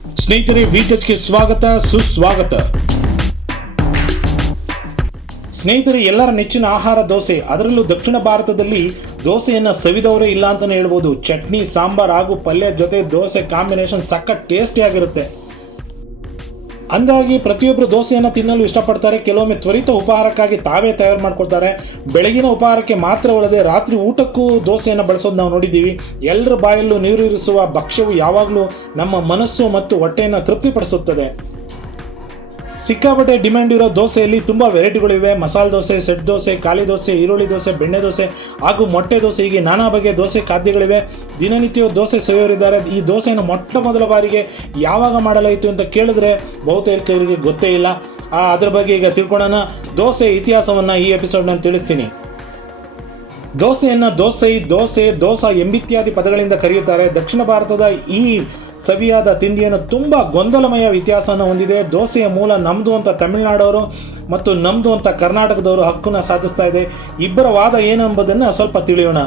ಸ್ನೇಹಿತರೆ, ವಿಟಚ್ಗೆ ಸ್ವಾಗತ ಸುಸ್ವಾಗತ. ಸ್ನೇಹಿತರೆ, ಎಲ್ಲರ ನೆಚ್ಚಿನ ಆಹಾರ ದೋಸೆ. ಅದರಲ್ಲೂ ದಕ್ಷಿಣ ಭಾರತದಲ್ಲಿ ದೋಸೆಯನ್ನು ಸವಿದವರೇ ಇಲ್ಲ ಅಂತಲೇ ಹೇಳ್ಬೋದು. ಚಟ್ನಿ, ಸಾಂಬಾರ್ ಹಾಗೂ ಪಲ್ಯ ಜೊತೆ ದೋಸೆ ಕಾಂಬಿನೇಷನ್ ಸಖತ್ ಟೇಸ್ಟಿಯಾಗಿರುತ್ತೆ. ಅಂದಾಗಿ ಪ್ರತಿಯೊಬ್ಬರು ದೋಸೆಯನ್ನು ತಿನ್ನಲು ಇಷ್ಟಪಡ್ತಾರೆ. ಕೆಲವೊಮ್ಮೆ ತ್ವರಿತ ಉಪಹಾರಕ್ಕಾಗಿ ತಾವೇ ತಯಾರು ಮಾಡ್ಕೊಳ್ತಾರೆ. ಬೆಳಗಿನ ಉಪಹಾರಕ್ಕೆ ಮಾತ್ರವಲ್ಲದೆ ರಾತ್ರಿ ಊಟಕ್ಕೂ ದೋಸೆಯನ್ನು ಬಳಸೋದು ನಾವು ನೋಡಿದ್ದೀವಿ. ಎಲ್ಲರ ಬಾಯಲ್ಲೂ ನೀರಿರಿಸುವ ಭಕ್ಷ್ಯವು ಯಾವಾಗಲೂ ನಮ್ಮ ಮನಸ್ಸು ಮತ್ತು ಹೊಟ್ಟೆಯನ್ನು ತೃಪ್ತಿಪಡಿಸುತ್ತದೆ. ಸಿಕ್ಕಾಪಟ್ಟೆ ಡಿಮ್ಯಾಂಡ್ ಇರೋ ದೋಸೆಯಲ್ಲಿ ತುಂಬ ವೆರೈಟಿಗಳಿವೆ. ಮಸಾಲೆ ದೋಸೆ, ಸೆಟ್ ದೋಸೆ, ಖಾಲಿ ದೋಸೆ, ಈರುಳ್ಳಿ ದೋಸೆ, ಬೆಣ್ಣೆ ದೋಸೆ ಹಾಗೂ ಮೊಟ್ಟೆ ದೋಸೆ, ಹೀಗೆ ನಾನಾ ಬಗೆಯ ದೋಸೆ ಖಾದ್ಯಗಳಿವೆ. ದಿನನಿತ್ಯ ದೋಸೆ ಸವಿಯವರಿದ್ದಾರೆ. ಈ ದೋಸೆಯನ್ನು ಮೊಟ್ಟ ಮೊದಲ ಬಾರಿಗೆ ಯಾವಾಗ ಮಾಡಲಾಯಿತು ಅಂತ ಕೇಳಿದ್ರೆ ಬಹುತೇಕರಿಗೆ ಗೊತ್ತೇ ಇಲ್ಲ. ಅದ್ರ ಬಗ್ಗೆ ಈಗ ತಿಳ್ಕೊಳ್ಳೋಣ. ದೋಸೆ ಇತಿಹಾಸವನ್ನು ಈ ಎಪಿಸೋಡ್ನಲ್ಲಿ ತಿಳಿಸ್ತೀನಿ. ದೋಸೆಯನ್ನು ದೋಸೆ, ದೋಸಾ ಎಂಬಿತ್ಯಾದಿ ಪದಗಳಿಂದ ಕರೆಯುತ್ತಾರೆ. ದಕ್ಷಿಣ ಭಾರತದ ಈ ಸವಿಯಾದ ತಿಂಡಿಯನ್ನು ತುಂಬ ಗೊಂದಲಮಯ ಇತಿಹಾಸವನ್ನು ಹೊಂದಿದೆ. ದೋಸೆಯ ಮೂಲ ನಮ್ಮದು ಅಂತ ತಮಿಳುನಾಡವರು ಮತ್ತು ನಮ್ಮದು ಅಂತ ಕರ್ನಾಟಕದವರು ಹಕ್ಕನ್ನು ಸಾಧಿಸ್ತಾ ಇದೆ. ಇಬ್ಬರ ವಾದ ಏನೆಂಬುದನ್ನು ಸ್ವಲ್ಪ ತಿಳಿಯೋಣ.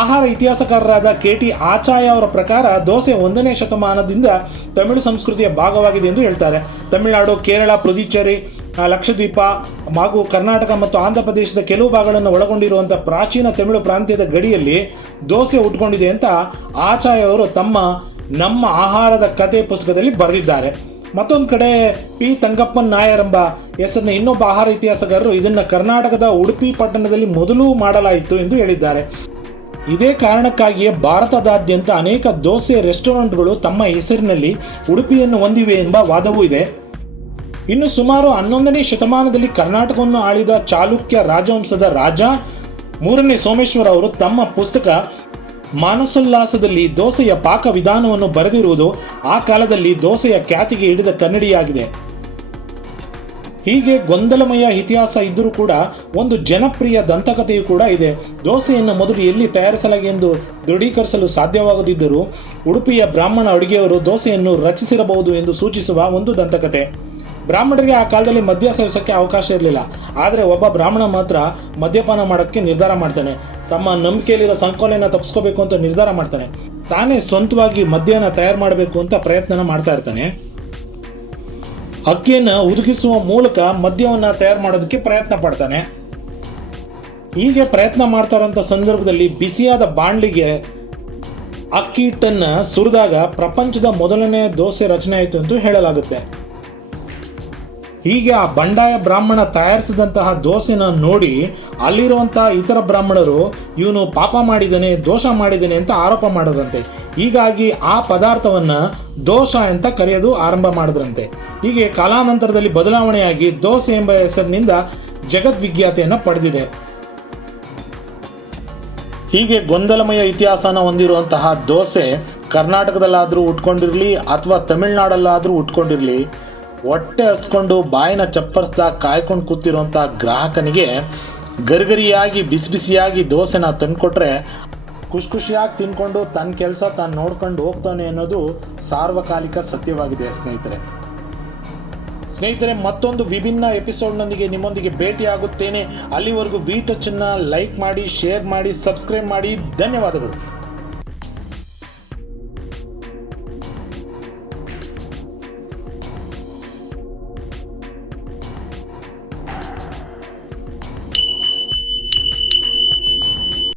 ಆಹಾರ ಇತಿಹಾಸಕಾರರಾದ KT ಆಚಾರ್ಯ ಅವರ ಪ್ರಕಾರ ದೋಸೆ 1ನೇ ಶತಮಾನದಿಂದ ತಮಿಳು ಸಂಸ್ಕೃತಿಯ ಭಾಗವಾಗಿದೆ ಎಂದು ಹೇಳ್ತಾರೆ. ತಮಿಳುನಾಡು, ಕೇರಳ, ಪುದುಚೇರಿ, ಲಕ್ಷದ್ವೀಪ ಹಾಗೂ ಕರ್ನಾಟಕ ಮತ್ತು ಆಂಧ್ರ ಪ್ರದೇಶದ ಕೆಲವು ಭಾಗಗಳನ್ನು ಒಳಗೊಂಡಿರುವಂಥ ಪ್ರಾಚೀನ ತಮಿಳು ಪ್ರಾಂತ್ಯದ ಗಡಿಯಲ್ಲಿ ದೋಸೆ ಹುಟ್ಕೊಂಡಿದೆ ಅಂತ ಆಚಾರ್ಯ ಅವರು ನಮ್ಮ ಆಹಾರದ ಕತೆ ಪುಸ್ತಕದಲ್ಲಿ ಬರೆದಿದ್ದಾರೆ. ಮತ್ತೊಂದು ಕಡೆ P. ತಂಗಪ್ಪನ್ ನಾಯರ್ ಎಂಬ ಹೆಸರಿನ ಇನ್ನೊಬ್ಬ ಆಹಾರ ಇತಿಹಾಸಗಾರರು ಇದನ್ನು ಕರ್ನಾಟಕದ ಉಡುಪಿ ಪಟ್ಟಣದಲ್ಲಿ ಮೊದಲು ಮಾಡಲಾಯಿತು ಎಂದು ಹೇಳಿದ್ದಾರೆ. ಇದೇ ಕಾರಣಕ್ಕಾಗಿಯೇ ಭಾರತದಾದ್ಯಂತ ಅನೇಕ ದೋಸೆ ರೆಸ್ಟೋರೆಂಟ್ಗಳು ತಮ್ಮ ಹೆಸರಿನಲ್ಲಿ ಉಡುಪಿಯನ್ನು ಹೊಂದಿವೆ ಎಂಬ ವಾದವೂ ಇದೆ. ಇನ್ನು ಸುಮಾರು 11ನೇ ಶತಮಾನದಲ್ಲಿ ಕರ್ನಾಟಕವನ್ನು ಆಳಿದ ಚಾಲುಕ್ಯ ರಾಜವಂಶದ ರಾಜ 3ನೇ ಸೋಮೇಶ್ವರ ಅವರು ತಮ್ಮ ಪುಸ್ತಕ ಮಾನಸೋಲ್ಲಾಸದಲ್ಲಿ ದೋಸೆಯ ಪಾಕ ವಿಧಾನವನ್ನು ಬರೆದಿರುವುದು ಆ ಕಾಲದಲ್ಲಿ ದೋಸೆಯ ಖ್ಯಾತಿಗೆ ಹಿಡಿದ ಕನ್ನಡಿಯಾಗಿದೆ. ಹೀಗೆ ಗೊಂದಲಮಯ ಇತಿಹಾಸ ಇದ್ದರೂ ಕೂಡ ಒಂದು ಜನಪ್ರಿಯ ದಂತಕಥೆಯೂ ಕೂಡ ಇದೆ. ದೋಸೆಯನ್ನು ಮೊದಲು ಎಲ್ಲಿ ತಯಾರಿಸಲಾಗಿದೆ ಎಂದು ದೃಢೀಕರಿಸಲು ಸಾಧ್ಯವಾಗದಿದ್ದರೂ ಉಡುಪಿಯ ಬ್ರಾಹ್ಮಣ ಅಡುಗೆಯವರು ದೋಸೆಯನ್ನು ರಚಿಸಿರಬಹುದು ಎಂದು ಸೂಚಿಸುವ ಒಂದು ದಂತಕಥೆ. ಬ್ರಾಹ್ಮಣರಿಗೆ ಆ ಕಾಲದಲ್ಲಿ ಮದ್ಯ ಸೇವಿಸೋಕ್ಕೆ ಅವಕಾಶ ಇರಲಿಲ್ಲ. ಆದರೆ ಒಬ್ಬ ಬ್ರಾಹ್ಮಣ ಮಾತ್ರ ಮದ್ಯಪಾನ ಮಾಡೋಕ್ಕೆ ನಿರ್ಧಾರ ಮಾಡ್ತಾನೆ. ತಮ್ಮ ನಂಬಿಕೆಯಲ್ಲಿರೋ ಸಂಕೋಲೆಯನ್ನು ತಪ್ಪಿಸ್ಕೋಬೇಕು ಅಂತ ನಿರ್ಧಾರ ಮಾಡ್ತಾನೆ. ತಾನೇ ಸ್ವಂತವಾಗಿ ಮದ್ಯನ ತಯಾರು ಮಾಡಬೇಕು ಅಂತ ಪ್ರಯತ್ನ ಮಾಡ್ತಾ ಇರ್ತಾನೆ. ಅಕ್ಕಿಯನ್ನು ಉದುಗಿಸುವ ಮೂಲಕ ಮದ್ಯವನ್ನು ತಯಾರು ಮಾಡೋದಕ್ಕೆ ಪ್ರಯತ್ನ ಪಡ್ತಾನೆ. ಹೀಗೆ ಪ್ರಯತ್ನ ಮಾಡ್ತಾರಂಥ ಸಂದರ್ಭದಲ್ಲಿ ಬಿಸಿಯಾದ ಬಾಣಲಿಗೆ ಅಕ್ಕಿ ಹಿಟ್ಟನ್ನು ಸುರಿದಾಗ ಪ್ರಪಂಚದ ಮೊದಲನೇ ದೋಸೆ ರಚನೆ ಆಯಿತು ಎಂದು ಹೇಳಲಾಗುತ್ತೆ. ಹೀಗೆ ಆ ಬಂಡಾಯ ಬ್ರಾಹ್ಮಣ ತಯಾರಿಸಿದಂತಹ ದೋಸೆನ ನೋಡಿ ಅಲ್ಲಿರುವಂತಹ ಇತರ ಬ್ರಾಹ್ಮಣರು ಇವನು ಪಾಪ ಮಾಡಿದ್ದಾನೆ, ದೋಷ ಮಾಡಿದ್ದಾನೆ ಅಂತ ಆರೋಪ ಮಾಡೋದಂತೆ. ಹೀಗಾಗಿ ಆ ಪದಾರ್ಥವನ್ನು ದೋಷ ಅಂತ ಕರೆಯೋದು ಆರಂಭ ಮಾಡಿದ್ರಂತೆ. ಹೀಗೆ ಕಾಲಾನಂತರದಲ್ಲಿ ಬದಲಾವಣೆಯಾಗಿ ದೋಸೆ ಎಂಬ ಹೆಸರಿನಿಂದ ಜಗದ್ವಿಖ್ಯಾತಿಯನ್ನು ಪಡೆದಿದೆ. ಹೀಗೆ ಗೊಂದಲಮಯ ಇತಿಹಾಸನ ಹೊಂದಿರುವಂತಹ ದೋಸೆ ಕರ್ನಾಟಕದಲ್ಲಾದರೂ ಉಟ್ಕೊಂಡಿರಲಿ ಅಥವಾ ತಮಿಳುನಾಡಲ್ಲಾದರೂ ಉಟ್ಕೊಂಡಿರಲಿ, ಹೊಟ್ಟೆ ಹಸ್ಕೊಂಡು ಬಾಯಿನ ಚಪ್ಪರಿಸ್ದ ಕಾಯ್ಕೊಂಡು ಕೂತಿರುವಂಥ ಗ್ರಾಹಕನಿಗೆ ಗರಿಗರಿಯಾಗಿ ಬಿಸಿಯಾಗಿ ದೋಸೆನ ತಂದುಕೊಟ್ರೆ ಖುಷಿಯಾಗಿ ತಿನ್ಕೊಂಡು ತನ್ನ ಕೆಲಸ ತಾನು ನೋಡ್ಕೊಂಡು ಹೋಗ್ತಾನೆ ಅನ್ನೋದು ಸಾರ್ವಕಾಲಿಕ ಸತ್ಯವಾಗಿದೆ. ಸ್ನೇಹಿತರೆ, ಮತ್ತೊಂದು ವಿಭಿನ್ನ ಎಪಿಸೋಡ್ನೊಂದಿಗೆ ನಿಮ್ಮೊಂದಿಗೆ ಭೇಟಿಯಾಗುತ್ತೇನೆ. ಅಲ್ಲಿವರೆಗೂ ವಿಟಚನ್ನು ಲೈಕ್ ಮಾಡಿ, ಶೇರ್ ಮಾಡಿ, ಸಬ್ಸ್ಕ್ರೈಬ್ ಮಾಡಿ. ಧನ್ಯವಾದಗಳು.